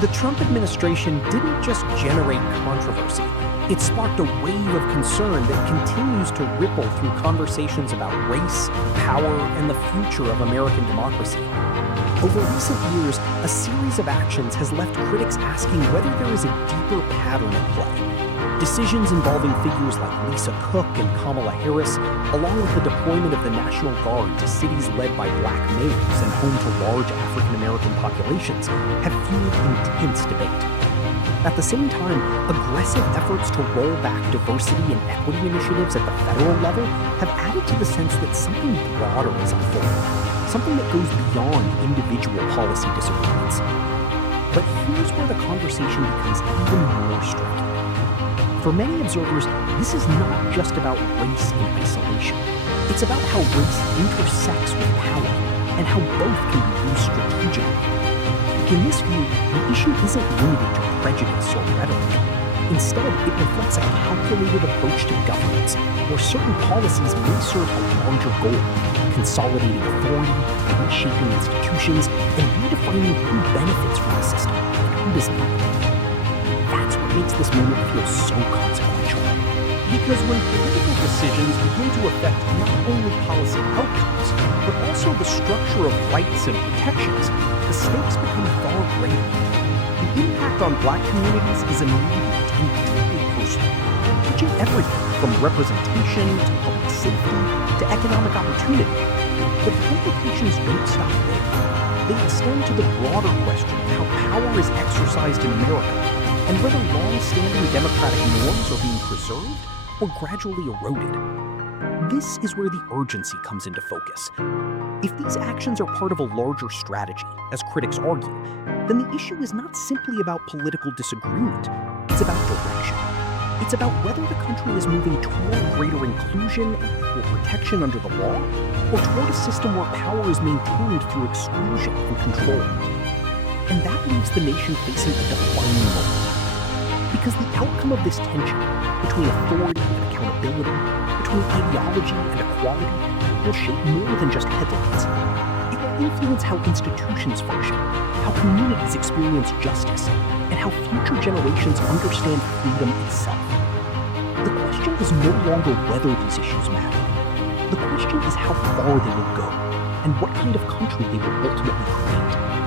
The Trump administration didn't just generate controversy. It sparked a wave of concern that continues to ripple through conversations about race, power, and the future of American democracy. Over recent years, a series of actions has left critics asking whether there is a deeper pattern at play. Decisions involving figures like Lisa Cook and Kamala Harris, along with the deployment of the National Guard to cities led by black mayors and home to large African American populations, have fueled intense debate. At the same time, aggressive efforts to roll back diversity and equity initiatives at the federal level have added to the sense that something broader is unfolding, something that goes beyond individual policy disagreements. But here's where the conversation becomes even more striking. For many observers, this is not just about race in isolation. It's about how race intersects with power and how both can be used strategically. In this view, the issue isn't limited to prejudice or rhetoric. Instead, it reflects a calculated approach to governance, where certain policies may serve a larger goal, consolidating authority, reshaping institutions, and redefining who benefits from the system and who does not. That's what makes this moment feel so consequential. Because when political decisions begin to affect not only policy outcomes, but also the structure of rights and protections, the stakes become far greater. The impact on black communities is immediate and deeply personal, touching everything from representation to public safety to economic opportunity. But the implications don't stop there. They extend to the broader question of how power is exercised in America and whether long-standing democratic norms are being preserved or gradually eroded. This is where the urgency comes into focus. If these actions are part of a larger strategy, as critics argue, then the issue is not simply about political disagreement, it's about direction. It's about whether the country is moving toward greater inclusion and equal protection under the law, or toward a system where power is maintained through exclusion and control. And that leaves the nation facing a defining moment. Because the outcome of this tension between authority and accountability, between ideology and equality, will shape more than just headlines. It will influence how institutions function, how communities experience justice, and how future generations understand freedom itself. The question is no longer whether these issues matter. The question is how far they will go, and what kind of country they will ultimately create.